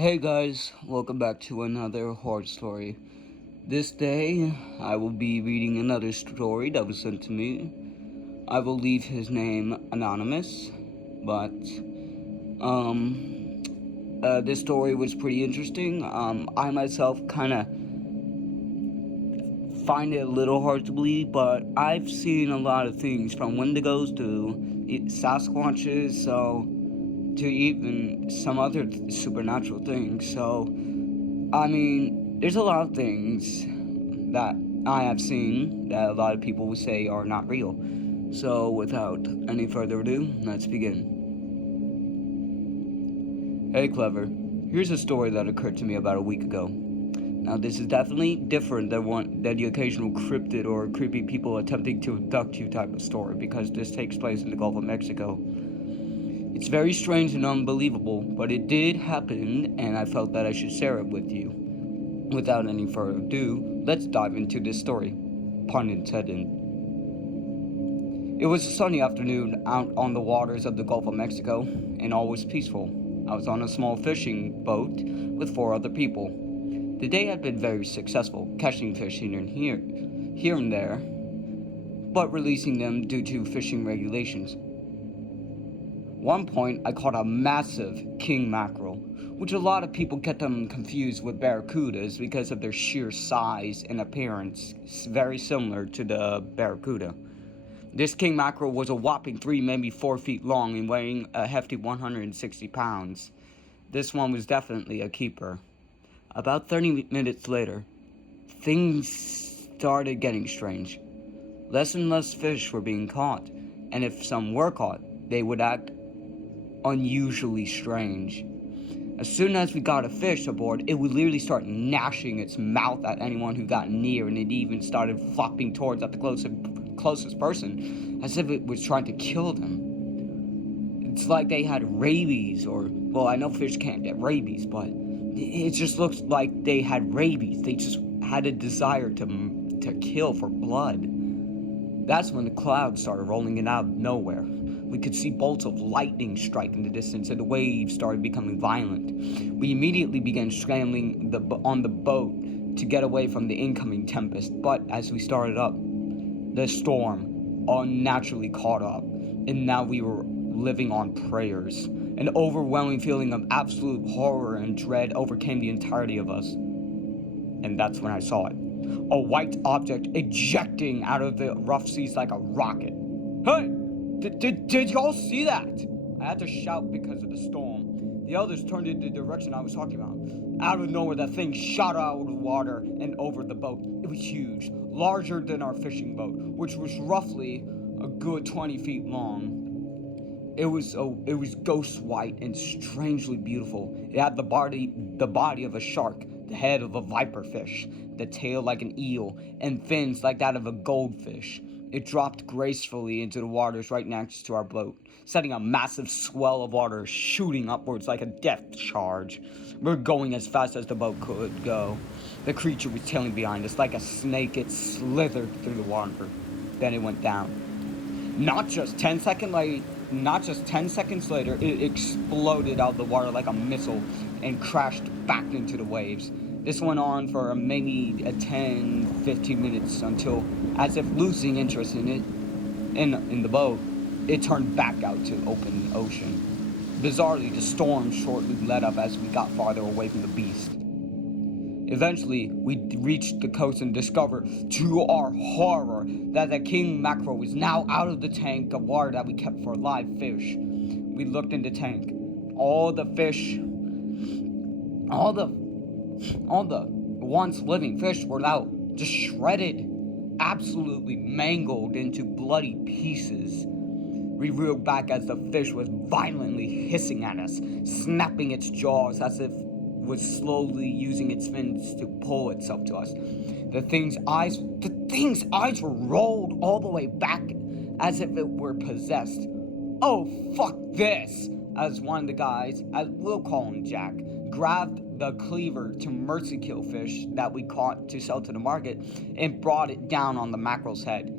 Hey guys, welcome back to another horror story. This day, I will be reading another story that was sent to me. I will leave his name anonymous, but this story was pretty interesting. I myself kind of find it a little hard to believe, but I've seen a lot of things from Wendigos to Sasquatches, to even some other supernatural things. So, I mean, there's a lot of things that I have seen that a lot of people would say are not real. So, without any further ado, let's begin. Hey, Clever. Here's a story that occurred to me about a week ago. Now, this is definitely different than the occasional cryptid or creepy people attempting to abduct you type of story, because this takes place in the Gulf of Mexico. It's very strange and unbelievable, but it did happen, and I felt that I should share it with you. Without any further ado, let's dive into this story. Pun intended. It was a sunny afternoon out on the waters of the Gulf of Mexico, and all was peaceful. I was on a small fishing boat with 4 other people. The day had been very successful, catching fish here and there, but releasing them due to fishing regulations. One point, I caught a massive king mackerel, which a lot of people get them confused with barracudas because of their sheer size and appearance, very similar to the barracuda. This king mackerel was a whopping 3, maybe 4 feet long and weighing a hefty 160 pounds. This one was definitely a keeper. About 30 minutes later, things started getting strange. Less and less fish were being caught, and if some were caught, they would act unusually strange. As soon as we got a fish aboard, it would literally start gnashing its mouth at anyone who got near, and it even started flopping towards at the closest person, as if it was trying to kill them. It's like they had rabies, or, well, I know fish can't get rabies, but it just looks like they had rabies. They just had a desire to kill for blood. That's when the clouds started rolling in out of nowhere. We could see bolts of lightning strike in the distance, and the waves started becoming violent. We immediately began scrambling on the boat to get away from the incoming tempest, but as we started up, the storm unnaturally caught up, and now we were living on prayers. An overwhelming feeling of absolute horror and dread overcame the entirety of us. And that's when I saw it. A white object ejecting out of the rough seas like a rocket. Hey! Did y'all see that? I had to shout because of the storm. The others turned in the direction I was talking about. Out of nowhere, that thing shot out of the water and over the boat. It was huge, larger than our fishing boat, which was roughly a good 20 feet long. It was ghost white and strangely beautiful. It had the body of a shark, the head of a viper fish, the tail like an eel, and fins like that of a goldfish. It dropped gracefully into the waters right next to our boat, setting a massive swell of water shooting upwards like a depth charge. We were going as fast as the boat could go. The creature was tailing behind us like a snake. It slithered through the water. Then it went down. Not just 10 seconds later, it exploded out of the water like a missile and crashed back into the waves. This went on for maybe 10-15 minutes until, as if losing interest in it, in the boat, it turned back out to open ocean. Bizarrely, the storm shortly let up as we got farther away from the beast. Eventually, we reached the coast and discovered, to our horror, that the king mackerel was now out of the tank of water that we kept for live fish. We looked in the tank. All the once living fish were out, just shredded, absolutely mangled into bloody pieces. We reeled back as the fish was violently hissing at us, snapping its jaws as if was slowly using its fins to pull itself to us. The thing's eyes were rolled all the way back as if it were possessed. Oh, fuck this! As one of the guys, we'll call him Jack, grabbed the cleaver to mercy kill fish that we caught to sell to the market and brought it down on the mackerel's head.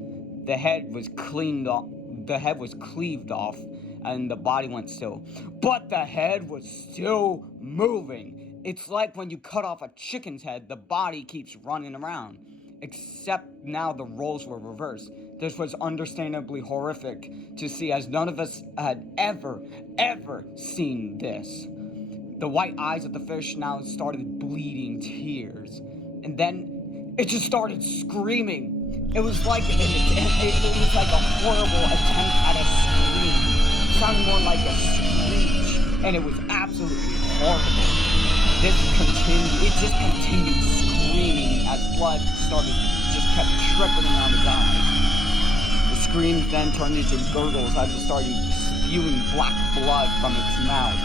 The head was cleaved off and the body went still. But the head was still moving. It's like when you cut off a chicken's head, the body keeps running around. Except now the roles were reversed. This was understandably horrific to see, as none of us had ever seen this. The white eyes of the fish now started bleeding tears. And then it just started screaming. It was like a horrible attempt at a scream. It sounded more like a screech. And it was absolutely horrible. It just continued screaming as blood just kept trickling out of his eyes. The screams then turned into gurgles as it started spewing black blood from its mouth.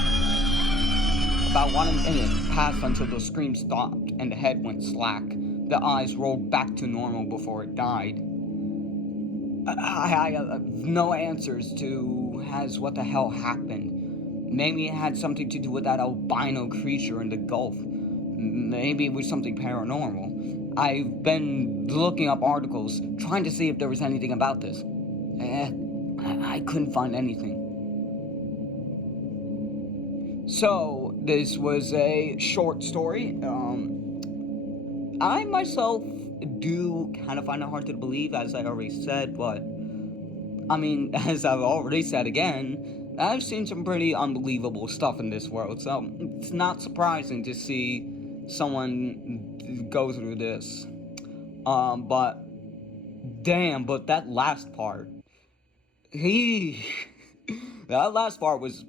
About 1 minute passed until the scream stopped and the head went slack. The eyes rolled back to normal before it died. I have no answers to what the hell happened. Maybe it had something to do with that albino creature in the Gulf. Maybe it was something paranormal. I've been looking up articles, trying to see if there was anything about this. I couldn't find anything. So, this was a short story. I myself do kind of find it hard to believe, as I already said, but I mean, as I've already said again, I've seen some pretty unbelievable stuff in this world, so it's not surprising to see someone go through this. But that last part, that last part was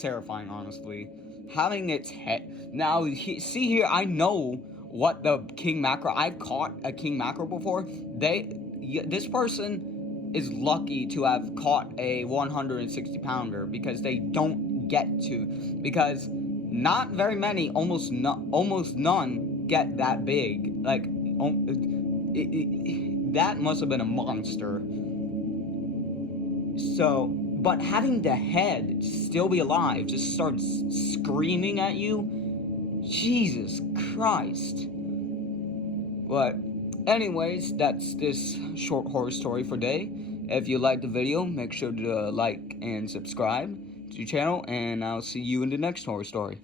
terrifying, honestly. Having its head. Now, see here, I know what the king mackerel. I've caught a king mackerel before. This person is lucky to have caught a 160 pounder because they don't get to. Because not very many, almost none, get that big. Like, that must have been a monster. So, but having the head still be alive, just start screaming at you, Jesus Christ. But anyways, that's this short horror story for today. If you liked the video, make sure to like and subscribe to the channel, and I'll see you in the next horror story.